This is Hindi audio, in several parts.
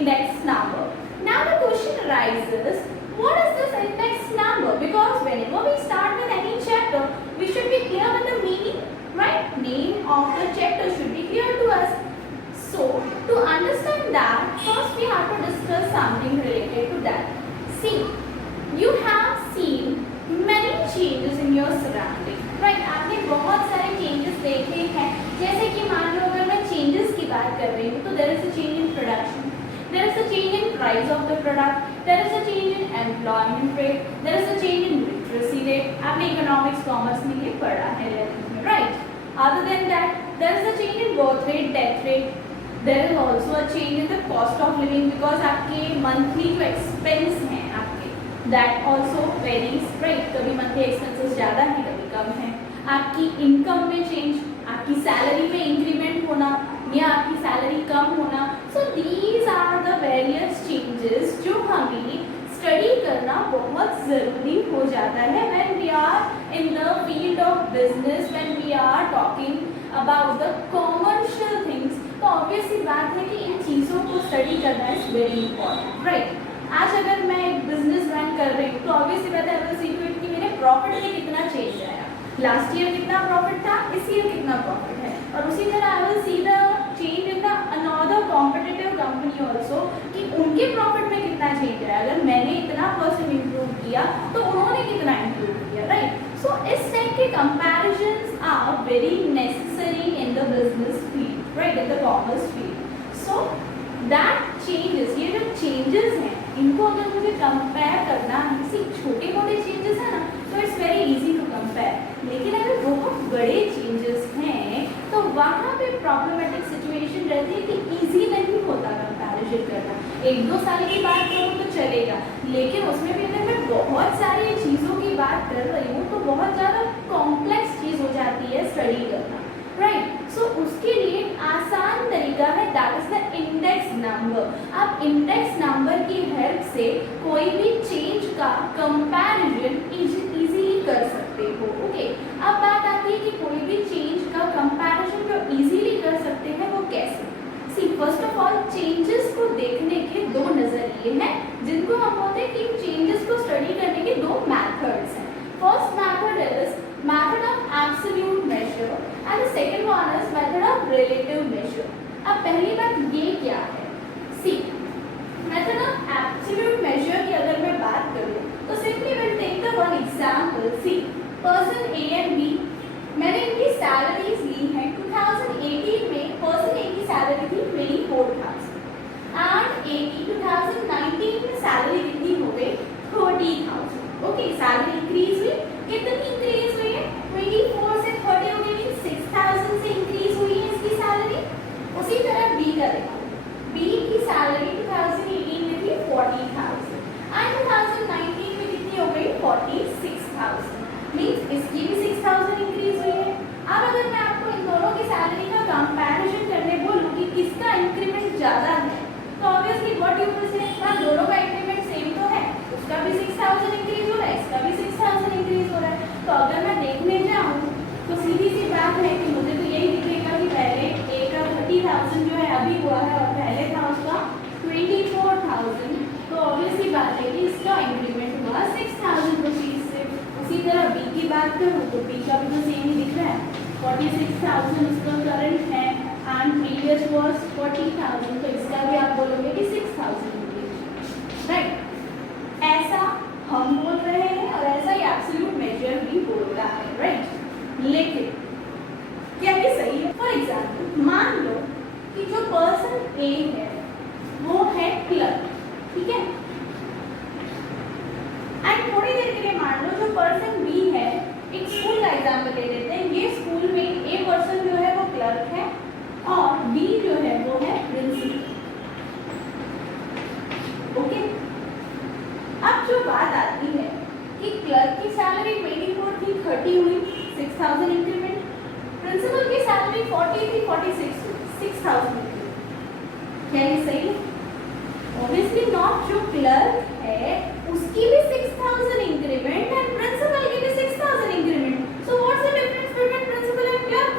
index number. Now the question arises, what is this index number? Because whenever we start with any chapter, we should be clear with the meaning, right? Name of the chapter should be clear to us. So to understand that, first we have to discuss something related to that. See, you have seen many changes in your surrounding, right? आपने बहुत सारे changes देखे हैं. जैसे कि मान लो अगर मैं changes की बात कर रही हूँ, तो there is a change in production, there is a change in price of the product, there is a change in employment rate, there is a change in literacy rate. आपने economics, commerce में ये पढ़ा है 11th में, right? Other than that, there is a change in birth rate, death rate. There is also a change in the cost of living because आपके monthly जो expense हैं आपके, that also varies, right? कभी monthly expenses ज़्यादा हैं, कभी कम हैं. आपकी income में change, आपकी salary में increment होना या आपकी salary कम होना. So these are the various changes जो हमें study करना बहुत ज़रूरी हो जाता है when we are in the field of business, when we are talking about the commercial things. तो ऑब्वियस सी बात है कि इन चीज़ों को स्टडी करना इज वेरी इंपॉर्टेंट, राइट? आज अगर मैं एक बिजनेस रन कर रही हूँ तो ऑब्वियस सी बात है I will see to it कि मेरे प्रॉफिट में कितना चेंज आया. लास्ट ईयर कितना प्रॉफिट था, इस ईयर कितना प्रॉफिट है. और उसी तरह आई will see the change in the another competitive company also कि उनके प्रॉफिट में कितना चेंज आया. अगर मैंने इतना परसेंट इम्प्रूव किया तो उन्होंने कितना इम्प्रूव किया, राइट? सो इस टाइप के comparisons are very necessary in the business field, right, in the commerce field. So that changes, ये जो changes हैं इनको अगर मुझे compare करना है, किसी छोटे मोटे changes है ना, तो it's very easy to compare. लेकिन अगर बहुत बड़े changes हैं तो वहाँ पे problematic situation रहती है कि easy नहीं होता comparison करना. 1-2 साल की बात करूँ तो चलेगा, लेकिन उसमें भी अगर मैं बहुत सारी चीज़ों की बात कर रही हूँ तो बहुत ज़्यादा complex चीज़ हो जाती है study करना, राइट? सो उसके लिए आसान तरीका है that is the index number. आप इंडेक्स नंबर की हेल्प से कोई भी चेंज का कंपैरिजन इजीली कर सकते हो. ओके, अब बात आती है कि कोई भी चेंज का कंपैरिजन जो इजीली कर सकते हैं वो कैसे. सी, फर्स्ट ऑफ ऑल चेंजेस को देखने के दो नजरिए हैं जिनको हम बोलते हैं कि चेंजेस को स्टडी करने के दो मेथड्स हैं. First method is method of absolute measure and the second one is method of relative measure. अब पहली बात ये क्या है? See, method of absolute measure की अगर मैं बात करूँ तो simply we'll take the one example. See, person A and B, मैंने इनकी salaries ली हैं. 2018 में person A की salary थी 24,000 and A की 2019 में salary कितनी हो गई 30,000. ओके, salary increase हुई, कितनी इंक्रीज हुई है? 24 से 30 हो गई, 6,000 से इंक्रीज हुई है इसकी सैलरी. उसी तरह बी का देखो, बी की सैलरी 2018 में थी 40,000 एंड 2019 में कितनी हो गई 46,000. मींस इसकी भी 6,000 इंक्रीज हुई है. अब अगर मैं आपको इन दोनों की सैलरी का कंपैरिजन करने बोलूं कि किसका इंक्रीमेंट ज्यादा है, तो obviously what you will say दोनों का इंक्रीमेंट सेम तो है. उसका भी 6,000 इंक्रीज हो रहा है, इसका भी 6,000 इंक्रीज हो रहा है. तो अगर मैं देखने जाऊँ तो सीधी सी बात है कि मुझे तो यही दिखेगा कि पहले ए का 30,000 जो है अभी हुआ है और पहले था उसका 24,000. तो ऑब्वियसली बात है कि इसका इंक्रीमेंट हुआ 6,000 रुपीज से. उसी तरह बी की बात करूँ तो बी का भी तो सेम ही दिख रहा है, 46,000 उसका करंट है एंड प्रीवियस वाज 40,000. तो इसका भी आप बोलोगे कि 6,000 रुपीज, राइट? ऐसा हम बोल रहे हैं और ऐसा ही एब्सोल्यूट मेजर भी बोलता है, राइट? लेकिन क्या ये सही है? फॉर एग्जाम्पल मान लो कि जो पर्सन ए है वो है क्लर्क, ठीक है? एंड थोड़ी देर के लिए मान लो जो पर्सन बी है, एक स्कूल का एग्जाम्पल ले लेते हैं. ये स्कूल में ए पर्सन जो है वो क्लर्क है और बी जो है वो है प्रिंसिपल. ओके, अब जो बात आती है कि क्लर्क की सैलरी 24 थी 30 हुई, 6,000 इंक्रीमेंट. प्रिंसिपल की सैलरी 40 थी 46 हुई, 6,000 इंक्रीमेंट. क्या ये सही है? Obviously not. जो क्लर्क है उसकी भी 6,000 इंक्रीमेंट एंड प्रिंसिपल की भी 6,000 increment. So what's the difference between principal and clerk?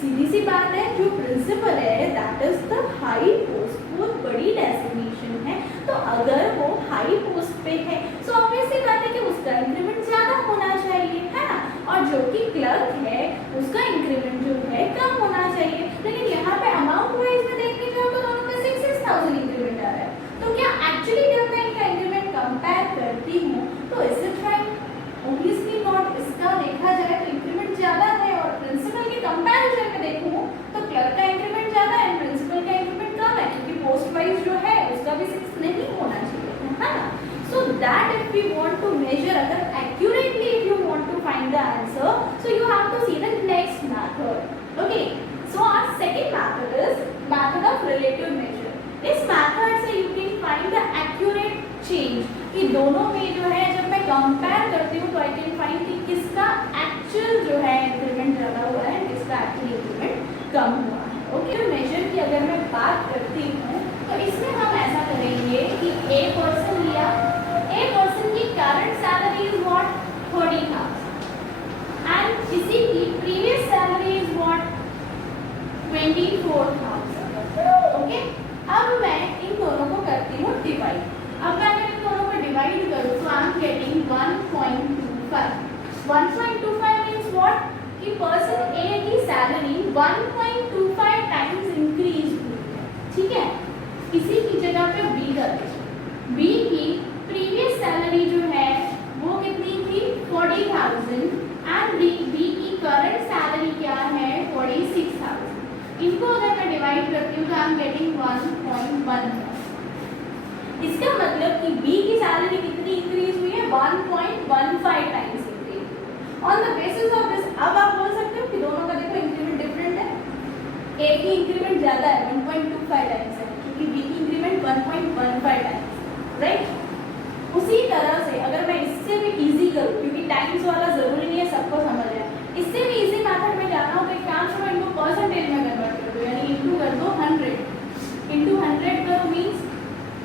सीधी सी बात है, जो प्रिंसिपल है that is the high post, बहुत बड़ी डेजिग्नेशन है, तो अगर वो हाई पोस्ट पे है तो ऑब्वियसली बात है कि उसका इंक्रीमेंट ज्यादा होना चाहिए, है ना। और जो कि क्लर्क है उसका इंक्रीमेंट जो है कम होना चाहिए। लेकिन यहाँ पे अमाउंट वाइज में देखने जाओ तो दोनों का 6,000 इंक्रीमेंट आ रहा है, तो क्या एक्चुअली जब मैं इनका इंक्रीमेंट कंपेयर करती हूँ तो is it right? Obviously not. इसका देखा जाए तो इंक्रीमेंट ज्यादा है और प्रिंसिपल के कंपैरिजन में देखूं तो क्लर्क का इंक्रीमेंट ज्यादा है, प्रिंसिपल का इंक्रीमेंट कम है, क्योंकि पोस्ट वाइज जो है उसका भी 6 नहीं होना चाहिए, है ना। So that if we want to measure, अगर accurately if you want to find the answer, so you have to see the next method. Okay, so our second method is method of relative measure. इस मेथड से you can find the accurate change, कि दोनों में जो है जब मैं कंपेयर करती हूँ तो आई कैन फाइंड कि किसका एक्चुअल जो है इंक्रीमेंट ज़्यादा हुआ है, किसका एक्चुअल इंक्रीमेंट कम हुआ है। ओके, मेजर की अगर मैं बात करती हूँ तो इसमें हम ऐसा करेंगे कि ए पर्सन लिया, ए पर्सन की current salary is what 30,000 and किसी की previous salary is what 24,000। Okay, अब मैं इन दोनों को करती हूँ डिवाइड। अब मैं अगर इन दोनों को डिवाइड करूँ तो I am getting 1.25। 1.25 means what, कि पर्सन ए की सैलरी 1.25 टाइम्स इंक्रीज हुई है, ठीक है। इसी की जगह पे बी कर दीजिए, बी की प्रीवियस सैलरी जो है वो कितनी थी 40,000 एंड बी की करंट सैलरी क्या है 46,000। इनको अगर मैं डिवाइड करती हूँ तो आई एम गेटिंग 1.1। इसका मतलब कि B की सैलरी कितनी इंक्रीज हुई है 1.15 times increase. On the basis of this अब आप बोल सकते हो कि दोनों का देखो इंक्रीमेंट डिफरेंट है, A की इंक्रीमेंट ज्यादा है 1.25 टाइम्स है, क्योंकि B की इंक्रीमेंट 1.15 टाइम्स, राइट। उसी तरह से अगर मैं इससे भी इजी करूँ, क्योंकि टाइम्स वाला जरूरी नहीं है सबको समझ आए, इससे भी इजी मेथड में जाना हो तो एक काम करो, इनको परसेंटेज में कन्वर्ट कर दो, यानी इनटू कर दो 100। इनटू 100 करो मींस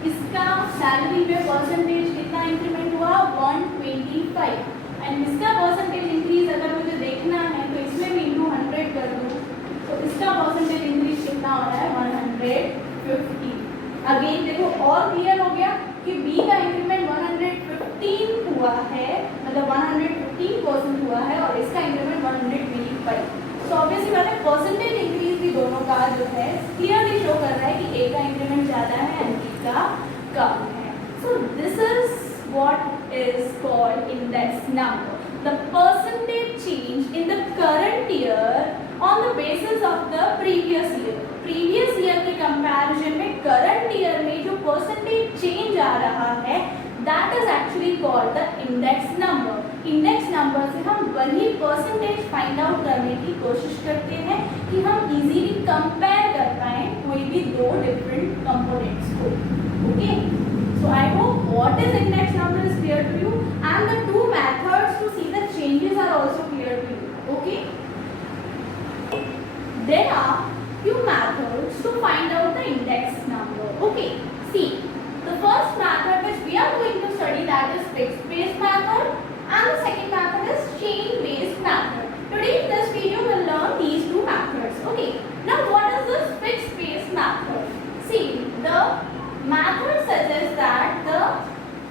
इसका सैलरी में परसेंटेज कितना इंक्रीमेंट हुआ 125 एंड इसका परसेंटेज इंक्रीज अगर मुझे देखना है तो इसमें भी इनटू 100 कर दूं तो इसका परसेंटेज इंक्रीज कितना हो रहा है 150। अगेन देखो और क्लियर हो गया कि B का इंक्रीमेंट 115 हुआ है, मतलब 115% हुआ है और इसका इंक्रीमेंट 125। तो ऑब्वियसली बात है परसेंटेज इंक्रीज भी दोनों का जो है क्लियरली शो कर रहा है कि A का इंक्रीमेंट ज़्यादा है एंड B का कम है। So this is what is called index number, the percentage change in the current year on the basis of the previous year. Previous year के कंपैरिजन में करंट ईयर में जो परसेंटेज चेंज आ रहा है that is actually called the index number. Index number से हम वही परसेंटेज फाइंड आउट करने की कोशिश करते हैं कि हम इजीली कंपेयर कर पाएं कोई भी दो डिफरेंट कंपोनेंट्स को। Okay, so I hope what is index number is clear to you and the two methods to see the changes are also clear to you. Okay, there are few methods to find out the index number. Okay, see, the first method which we are going to study, that is fixed base method, and the second method is chain based method. Today in this video we will learn these two methods. Okay, now what is this fixed base method? See, the method suggests that the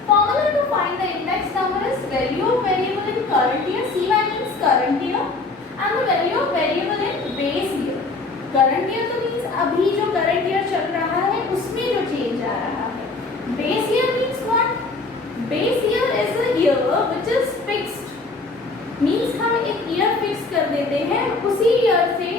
formula to find the index number is value of variable in current year, CY means current year, and the value of variable in base year. Current year तो मीन्स अभी जो करंट ईयर चल रहा है उसमें जो चेंज आ रहा है। Base year means what, base year is a year which is fixed, means हम एक ईयर फिक्स कर देते हैं, उसी ईयर से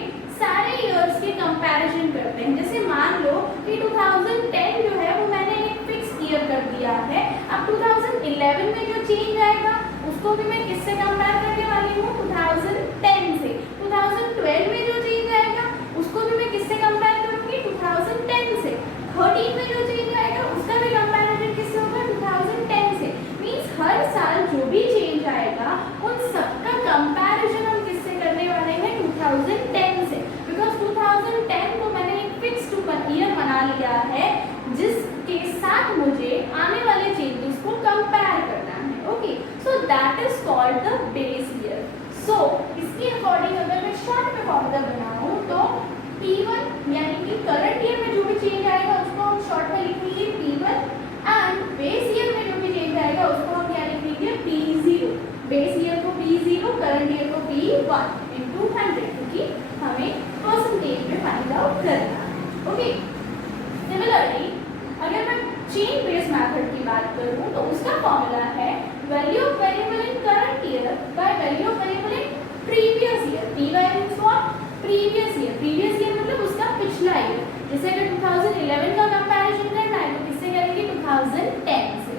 सारे ईयर्स के कंपैरिजन करते हैं। जैसे मान लो कि 2010 जो है वो मैंने एक फिक्स ईयर कर दिया है, अब 2011 में जो चेंज आएगा उसको भी मैं किससे कंपेयर करने वाली हूँ 2010 से। 2012 में जो चेंज आएगा उसको भी मैं किससे कंपेयर करूंगी 2010 से। 13 में जो चेंज आएगा उसका भी कंपैरिजन किससे होगा 2010 से। मींस हर साल जो भी चेंज आएगा उन सबका कंपैरिजन हम किससे करने वाले हैं 2010 से, बिकॉज 2010 को मैंने एक फिक्स्ड ईयर बना लिया है जिसके साथ मुझे आने वाले चेंजेस को कंपेयर करना है। Okay, so that is called the base year. So इसके अकॉर्डिंग अगर मैं शॉर्ट में फॉर्मूला बनाऊं तो करना है। ओके, सिमिलरली अगर मैं चेन बेस्ड मेथड की बात करूं तो उसका फॉर्मूला है value of variable in current year by value of variable in previous year. P means what? Previous year. Previous year मतलब उसका पिछला ईयर। जैसे अगर 2011 का कंपैरिजन करना है तो किससे करेंगे? 2010 से।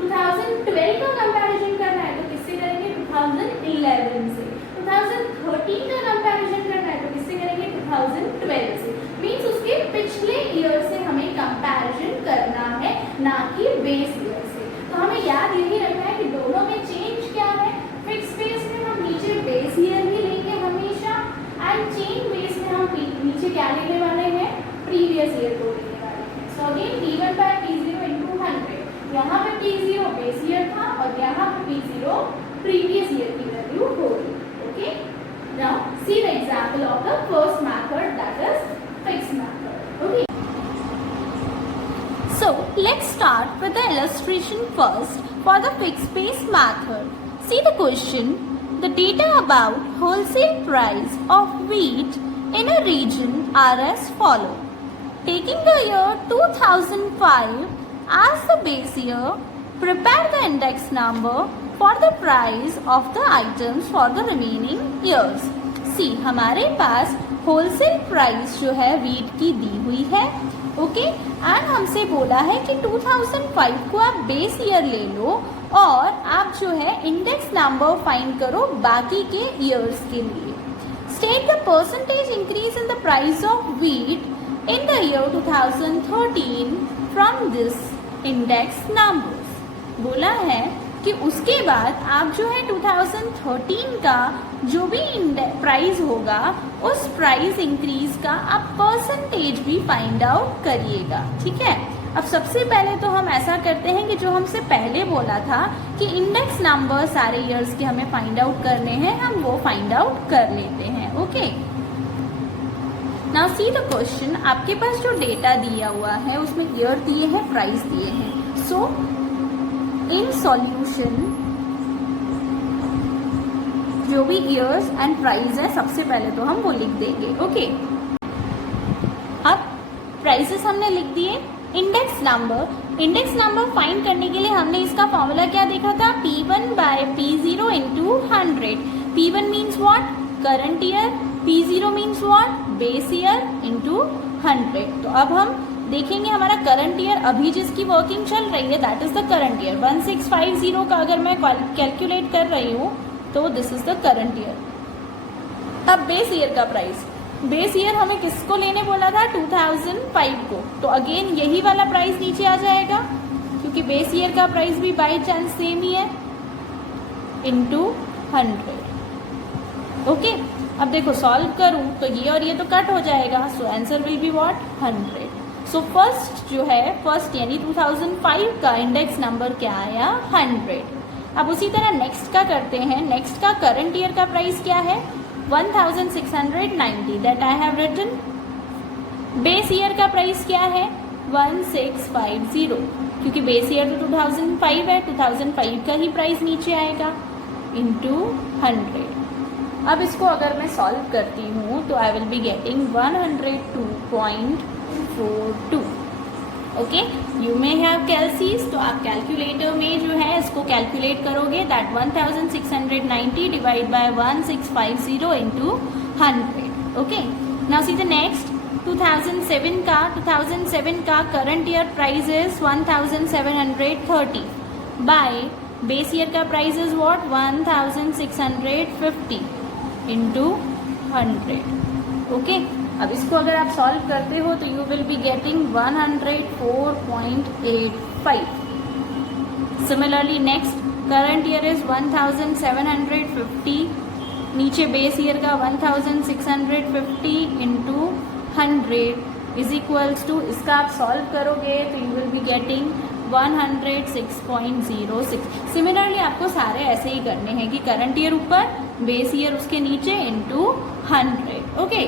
2012 का कंपैरिजन करना है तो किससे करेंगे? 2011 से। 2013 का कंपैरिजन करना है तो किससे करेंगे? 2012 से। मींस उसके पिछले ईयर से हमें कंपैरिजन करना है, ना कि बेस ईयर से। तो हमें याद यही रखना है कि दोनों में चेंज क्या है। फिक्स बेस में हम नीचे बेस ईयर ही लेंगे हमेशा, एंड चेन बेस में हम नीचे क्या लेने वाले हैं? प्रीवियस ईयर को लेने वाले हैं। So again T1 by T0 into 100। यहाँ पे T0 बेस ईयर था और यहाँ पे P0 प्रीवियस ईयर की वैल्यू होगी। Okay, now see the example of the first method, that is fixed method. Okay. So let's start with the illustration first for the fixed base method. See the question. The data about wholesale price of wheat in a region are as follow. Taking the year 2005 as the base year, prepare the index number for the price of the items for the remaining years. See, हमारे पास होलसेल प्राइस जो है वीट की दी हुई है। ओके, एंड हमसे बोला है कि 2005 को आप बेस ईयर ले लो और आप जो है इंडेक्स नंबर फाइंड करो बाकी के ईयर्स के लिए। State the percentage increase in the price of wheat in the year 2013 from this index numbers. बोला है कि उसके बाद आप जो है 2013 का जो भी प्राइस होगा उस प्राइस इंक्रीज का आप परसेंटेज भी फाइंड आउट करिएगा। ठीक है, अब सबसे पहले तो हम ऐसा करते हैं कि जो हमसे पहले बोला था कि इंडेक्स नंबर सारे ईयर्स के हमें फाइंड आउट करने हैं, हम वो फाइंड आउट कर लेते हैं। Okay, now see the question. आपके पास जो डेटा दिया हुआ है उसमें ईयर दिए हैं, प्राइस दिए हैं। सो इन सॉल्यूशन जो भी ईयर्स एंड प्राइस है सबसे पहले तो हम वो लिख देंगे। ओके, अब प्राइसेस हमने लिख दिए। इंडेक्स नंबर फाइंड करने के लिए हमने इसका फॉर्मूला क्या देखा था? P1 by P0 into 100। P1 means what? Current year. P0 means what? Base year into 100। तो अब हम देखेंगे हमारा करंट ईयर अभी जिसकी वर्किंग चल रही है that is the current year. 1650 का अगर मैं कैलकुलेट कर रही हूँ तो this is the current year. अब बेस ईयर का प्राइस, बेस ईयर हमें किसको लेने बोला था? 2005 को। तो अगेन यही वाला प्राइस नीचे आ जाएगा क्योंकि बेस ईयर का प्राइस भी बाई चांस सेम ही है, इनटू 100। ओके, अब देखो सॉल्व करूं तो ये और ये तो कट हो जाएगा, so answer will be what? 100। So first जो है, फर्स्ट यानी 2005 का इंडेक्स नंबर क्या आया? 100। अब उसी तरह नेक्स्ट का करते हैं। नेक्स्ट का करंट ईयर का प्राइस क्या है? 1690 that I have written. Base year का प्राइस क्या है? 1650 क्योंकि बेस ईयर तो 2005 है, 2005 का ही प्राइस नीचे आएगा इनटू 100। अब इसको अगर मैं सॉल्व करती हूँ तो I will be getting 102.42। Okay, you may have calcs, तो आप कैलकुलेटर में जो है इसको कैलकुलेट करोगे that 1690 divide by 1650 into 100। Okay, now see the next 2007 का करंट ईयर प्राइस इज 1730 बाय बेस ईयर का price is what? 1650 into 100। Okay, अब इसको अगर आप सॉल्व करते हो तो you will be getting 104.85। Similarly next current year is 1750, नीचे बेस ईयर का 1650 इंटू 100 इज इक्वल्स टू, इसका आप सॉल्व करोगे तो you will be getting 106.06। Similarly आपको सारे ऐसे ही करने हैं कि करंट ईयर ऊपर, बेस ईयर उसके नीचे इंटू 100। ओके,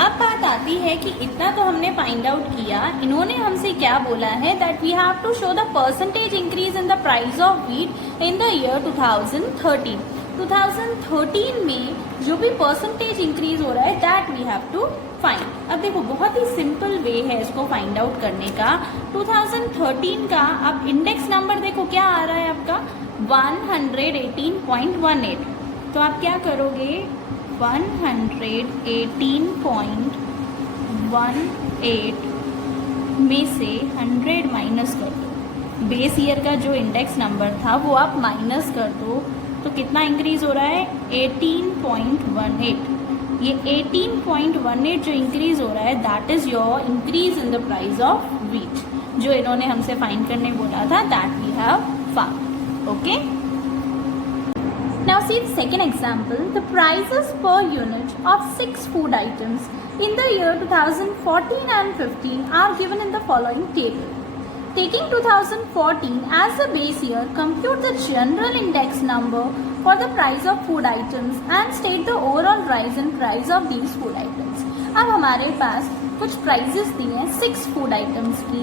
अब बात आती है कि इतना तो हमने फाइंड आउट किया, इन्होंने हमसे क्या बोला है that we have to show the percentage increase in the price of wheat in the year 2013। 2013 में जो भी परसेंटेज इंक्रीज हो रहा है that we have to find. अब देखो बहुत ही सिंपल वे है इसको फाइंड आउट करने का। 2013 का अब इंडेक्स नंबर देखो क्या आ रहा है आपका 118.18। तो आप क्या करोगे 118.18 में से 100 माइनस कर दो। बेस ईयर का जो इंडेक्स नंबर था वो आप माइनस कर दो तो कितना इंक्रीज हो रहा है 18.18। ये 18.18 जो इंक्रीज हो रहा है that is your increase in the price of wheat, जो इन्होंने हमसे फाइंड करने बोला था that we have found. Okay, now see the second example. The prices per unit of 6 food items in the year 2014 and 15 are given in the following table. Taking 2014 as the base year, compute the general index number for the price of food items and state the overall rise in price of these food items. अब हमारे पास कुछ प्राइजेस दी हैं 6 फूड आइटम्स की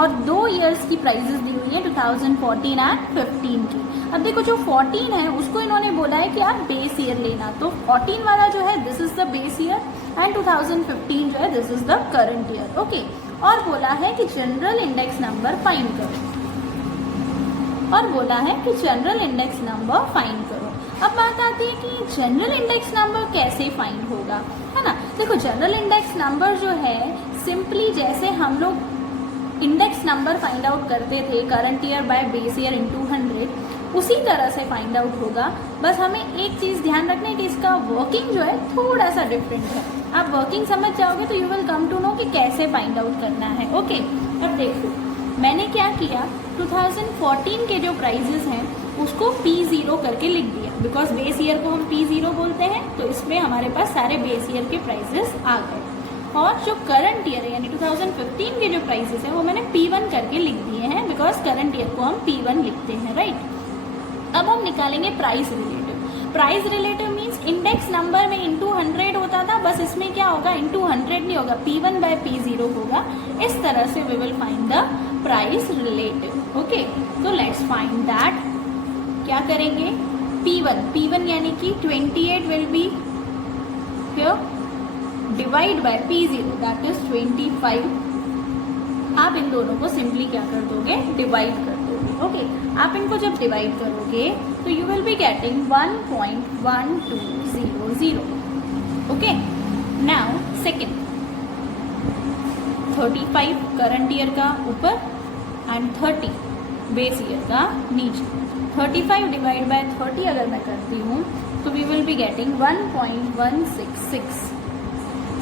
और 2 ईयर्स की प्राइजेस दी हुई है 2014 एंड 15 की। अब देखो जो 14 है उसको इन्होंने बोला है कि आप बेस ईयर लेना, तो 14 वाला जो है this is the base year and 2015 जो है this is the current year. Okay, और बोला है कि जनरल इंडेक्स नंबर फाइंड करो, और बोला है कि जनरल इंडेक्स नंबर फाइंड करो। अब बात आती है कि जनरल इंडेक्स नंबर कैसे फाइंड होगा, है ना। देखो जनरल इंडेक्स नंबर जो है सिंपली जैसे हम लोग इंडेक्स नंबर फाइंड आउट करते थे current year bye base year into 100, उसी तरह से फाइंड आउट होगा। बस हमें एक चीज़ ध्यान रखना है कि इसका वर्किंग जो है थोड़ा सा डिफरेंट है। आप वर्किंग समझ जाओगे तो you will come to know कि कैसे फाइंड आउट करना है। ओके, अब देखो मैंने क्या किया 2014 के जो प्राइजेस हैं उसको P0 करके लिख दिया, बिकॉज बेस ईयर को हम P0 बोलते हैं, तो इसमें हमारे पास सारे बेस ईयर के प्राइजेस आ गए। और जो करंट ईयर है यानी 2015 के जो प्राइजेस हैं वो मैंने P1 करके लिख दिए हैं, बिकॉज करंट ईयर को हम P1 लिखते हैं, राइट। अब हम निकालेंगे price relative. Price relative means index number में इंटू 100 होता था, बस इसमें क्या होगा इंटू 100 नहीं होगा, P1 बाय P0 होगा। इस तरह से we will find the price relative. Okay, तो लेट्स फाइंड दैट। क्या करेंगे P1 यानी कि 28 will be here divide by P0 that is 25। आप इन दोनों को सिंपली क्या कर दोगे डिवाइड कर दोगे। ओके, आप इनको जब डिवाइड करोगे तो you will be getting 1.1200। Okay, now second 35 current year का ऊपर एंड 30 बेस ईयर का नीचे। 35 डिवाइड बाय 30 अगर मैं करती हूँ तो we will be getting 1.166।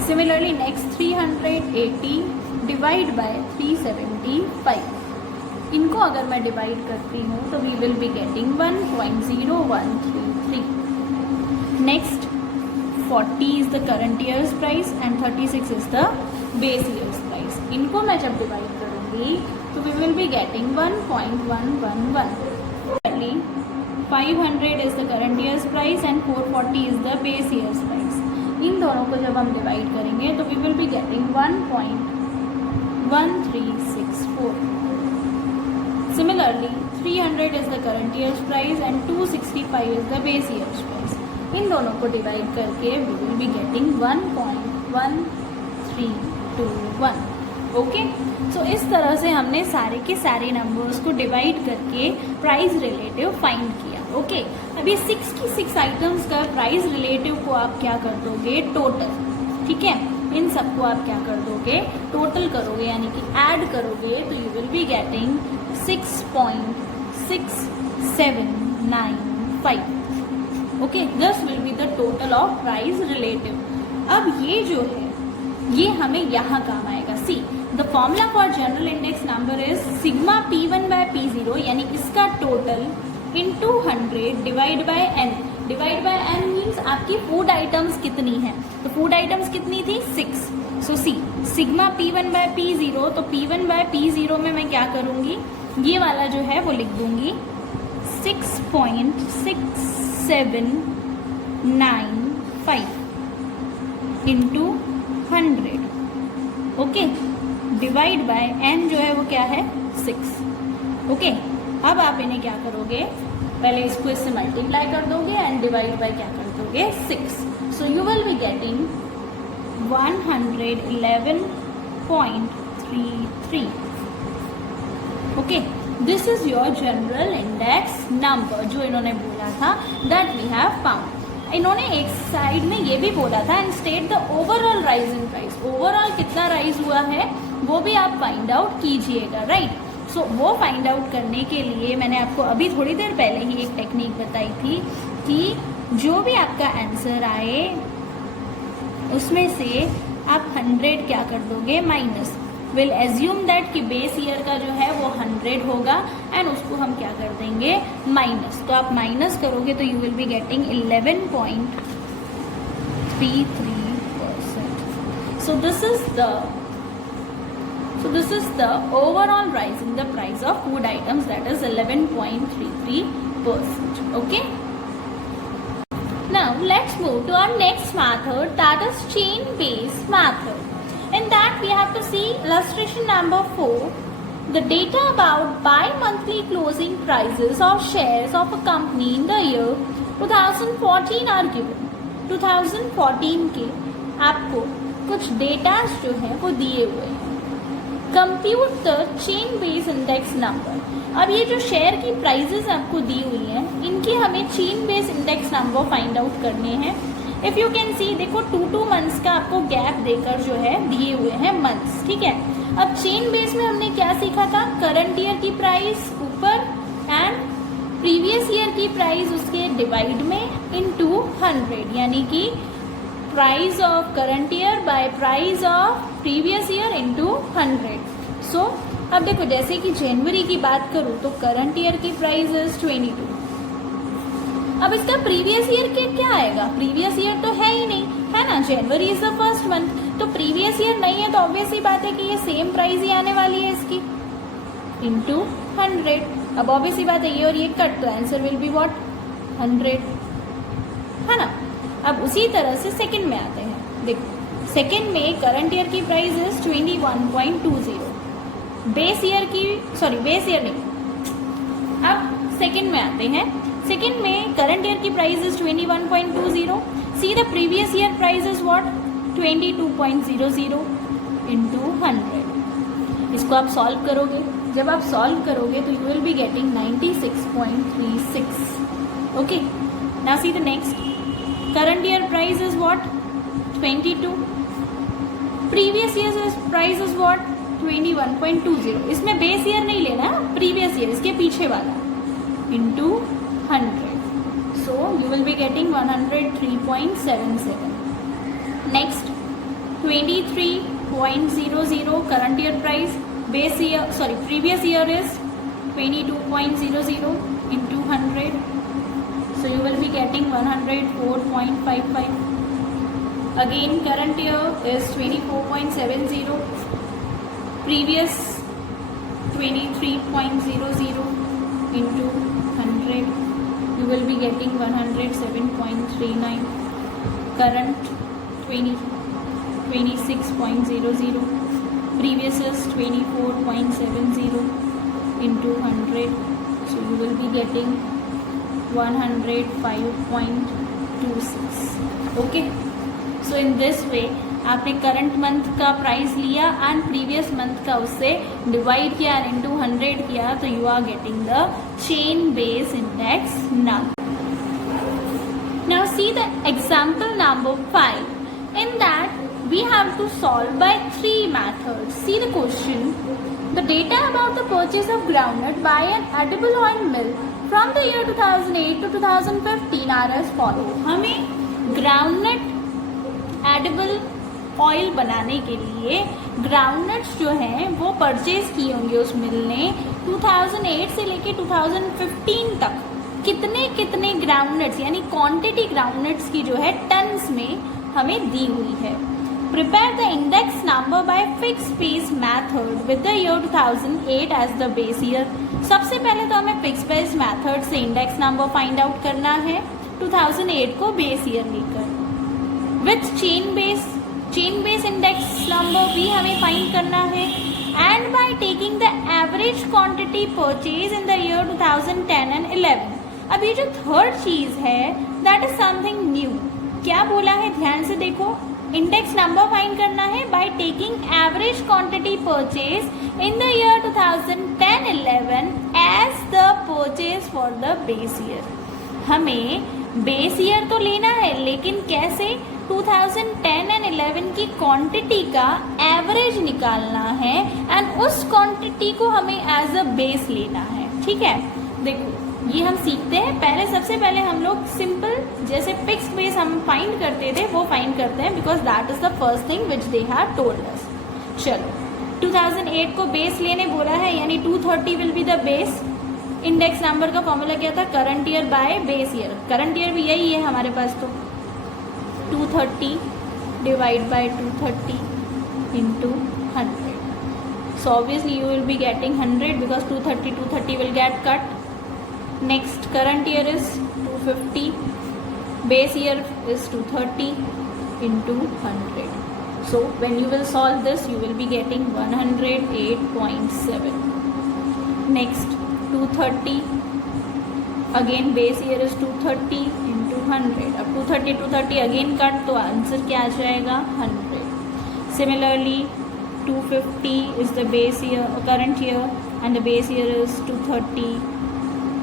Similarly next 380 divide by 375, इनको अगर मैं डिवाइड करती हूँ तो we will be getting 1.0133। Next 40 is the current year's price and 36 is the base year's price. इनको मैं जब डिवाइड करूँगी तो we will be getting 1.111। 500 is the current year's price and 440 is the base year's price. इन दोनों को जब हम डिवाइड करेंगे तो we will be getting 1.1364. Similarly, 300 is the current year's price and 265 is the base year's price. इन दोनों को डिवाइड करके we will be getting 1.1321. Okay, सो इस तरह से हमने सारे के सारे नंबर्स को डिवाइड करके प्राइस रिलेटिव फाइंड किया। ओके, अभी 6 की 6 आइटम्स का प्राइस रिलेटिव को आप क्या कर दोगे टोटल, ठीक है। इन सबको आप क्या कर दोगे टोटल करोगे यानी कि ऐड करोगे तो you will be getting 6.6795। Okay, this will be the total of price relative. अब ये जो है ये हमें यहाँ काम आएगा। See the formula for general index number is sigma P1 by P0 यानी इसका total into 100 divide by n। Divide by n means आपकी फूड आइटम्स कितनी हैं, तो फूड आइटम्स कितनी थी 6। सो सी सिग्मा P1 बाय P0, तो P1 बाय P0 में मैं क्या करूँगी ये वाला जो है वो लिख दूंगी 6.6795 into 100। Okay, divide by n जो है वो क्या है 6। ओके, अब आप इन्हें क्या करोगे पहले इसको इससे मल्टीप्लाई कर दोगे एंड डिवाइड बाय क्या कर दोगे 6। So you will be getting 111.33. Okay, this is your general index number जो इन्होंने बोला था that we have found. इन्होंने एक साइड में ये भी बोला था and state the overall rise in price. Overall कितना राइज हुआ है वो भी आप फाइंड आउट कीजिएगा, राइट. सो वो फाइंड आउट करने के लिए मैंने आपको अभी थोड़ी देर पहले ही एक टेक्निक बताई थी कि जो भी आपका आंसर आए उसमें से आप 100 क्या कर दोगे, माइनस. विल एज्यूम दैट कि बेस ईयर का जो है वो 100 होगा एंड उसको हम क्या कर देंगे, माइनस. तो आप माइनस करोगे तो you will be getting 11.33%. So this is the overall rise in the price of food items, that is 11.33%. Okay. Now let's move to our next method, that is chain based method. In that we have to see illustration number 4. The data about bi-monthly closing prices of shares of a company in the year 2014 are given. 2014 के आपको कुछ डेटा जो है वो दिए हुए हैं. Compute the chain base index number. अब ये जो शेयर की प्राइजेस आपको दी हुई है इनकी हमें chain base index number find out करने हैं. इफ यू कैन सी, देखो 2 मंथ्स का आपको गैप देकर जो है दिए हुए हैं मंथ्स, ठीक है. अब चेन बेस में हमने क्या सीखा था, करंट ईयर की प्राइस ऊपर एंड प्रीवियस ईयर की प्राइस उसके डिवाइड में इनटू 100, यानी कि price of current year by price of previous year into 100. So अब देखो जैसे कि जनवरी की बात करूँ तो करंट ईयर की प्राइस इज 22. अब इसका प्रीवियस ईयर के क्या आएगा, प्रीवियस ईयर तो है ही नहीं, है ना. जनवरी इज द फर्स्ट मंथ, तो प्रीवियस ईयर नहीं है तो ऑब्वियस ही बात है कि ये सेम प्राइस ही आने वाली है इसकी, इनटू 100. अब ऑब्वियस ही बात है ये और ये कट, तो आंसर विल बी व्हाट, 100, है ना. अब उसी तरह से सेकंड में आते हैं. देखो सेकंड में करंट ईयर की प्राइस इज 21.20. बेस ईयर नहीं. अब सेकंड में आते हैं. सेकंड में करंट ईयर की price is 21.20. See the previous year price is what, 22.00 into 100. इसको आप सॉल्व करोगे. जब आप सॉल्व करोगे तो you will be getting 96.36. Okay, now see the next. Current year price is what, 22. Previous year price is what, 21.20. इसमें बेस ईयर नहीं लेना, प्रीवियस ईयर इसके पीछे वाला, into 100. So you will be getting 103.77. Next, 23.00 current year price. Previous year is 22.00 into 100. So you will be getting 104.55. Again, current year is 24.70. Previous 23.00 into 100. You will be getting 107.39. Current 26.00. Previous is 24.70 into 100. So you will be getting 105.26. Okay. So in this way आपने करंट मंथ का प्राइस लिया एंड प्रीवियस मंथ का उससे डिवाइड किया एंड इनटू 100 किया, तो you are getting the chain base index number. Now see the example number 5. In that we have to solve by 3 methods. See the question. The data about the purchase of groundnut by an edible oil mill from the year 2008 to 2015 are as follow. हमें ग्राउंडनट एडिबल ऑयल बनाने के लिए ग्राउंडनट्स जो हैं वो परचेज किए होंगे उस मिल ने 2008 से लेके 2015 तक. कितने ग्राउंडनट्स यानी क्वांटिटी ग्राउंडनट्स की जो है टन्स में हमें दी हुई है. Prepare the index number by fix base method with the year 2008 as the base year. सबसे पहले तो हमें फिक्स बेस मेथड से इंडेक्स नंबर फाइंड आउट करना है 2008 को बेस ईयर लेकर. With chain base index number भी हमें फाइंड करना है and by taking the average quantity purchase in the year 2010 and 11. अब ये जो थर्ड चीज है दैट इज समथिंग न्यू. क्या बोला है ध्यान से देखो, इंडेक्स नंबर फाइंड करना है by taking average quantity purchase in the year 2010-11 as the purchase for the base year. हमें बेस ईयर तो लेना है लेकिन कैसे, 2010 एंड 11 की क्वांटिटी का एवरेज निकालना है एंड उस क्वांटिटी को हमें एज अ बेस लेना है। ठीक है, देखो ये हम सीखते हैं। पहले सबसे पहले हम लोग सिंपल जैसे फिक्स्ड बेस हम फाइंड करते थे वो फाइंड करते हैं, because that is the first thing which they have told us. चलो 2008 को बेस लेने बोला है, यानी 230 will be the base. Index number का फॉर्मूला क्या था, current year bye base year. Current year भी यही है हमारे पास, तो 230 divide by 230 into 100. So obviously you will be getting 100 because 230 will get cut. Next current year is 250, base year is 230 into 100. So when you will solve this you will be getting 108.7. Next 230, again base year is 230 into 100. अब 230 again cut तो आंसर क्या आ जाएगा 100. Similarly 250 is the base year current year and the base year is 230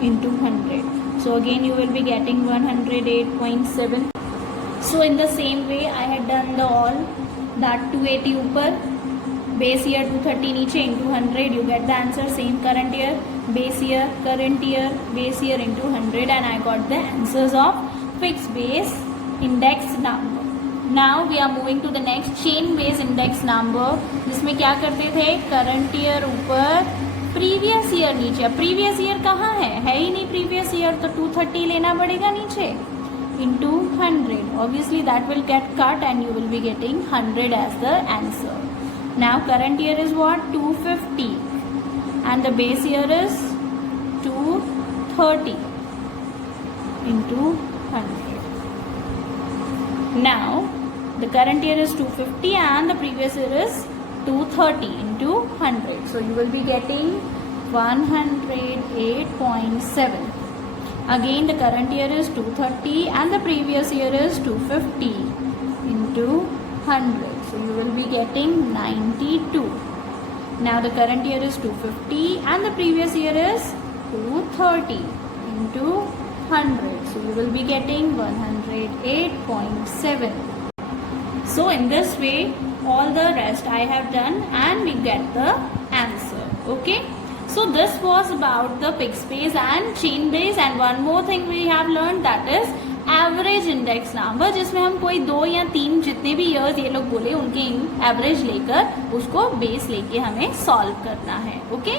into 100. So again you will be getting 108.7. So in the same way I had done the all that 280 ऊपर, base year 230 नीचे into 100, you get the answer. Same current year, base year, current year, base year into 100 and I got the answers of fixed base index number. Now we are moving to the next chain base index number, जिसमें क्या करते थे, करंट ईयर ऊपर प्रीवियस ईयर नीचे। प्रीवियस ईयर कहाँ है ही नहीं प्रीवियस ईयर, तो 230 लेना पड़ेगा नीचे into 100. Obviously that will get cut and you will be getting 100 as the answer. Now current year is what, 250 and the base year is 230 into 100. Now the current year is 250 and the previous year is 230 into 100. So you will be getting 108.7. Again the current year is 230 and the previous year is 250 into 100. So you will be getting 92. Now the current year is 250 and the previous year is 230 into 100. So you will be getting 108.7. So in this way all the rest I have done and we get the answer. Okay, so this was about the fixed base and chain base, and one more thing we have learned, that is average index number, जिसमें हम कोई 2 या 3 जितने भी years ये लोग बोले उनके एवरेज लेकर उसको बेस लेके हमें सॉल्व करना है. ओके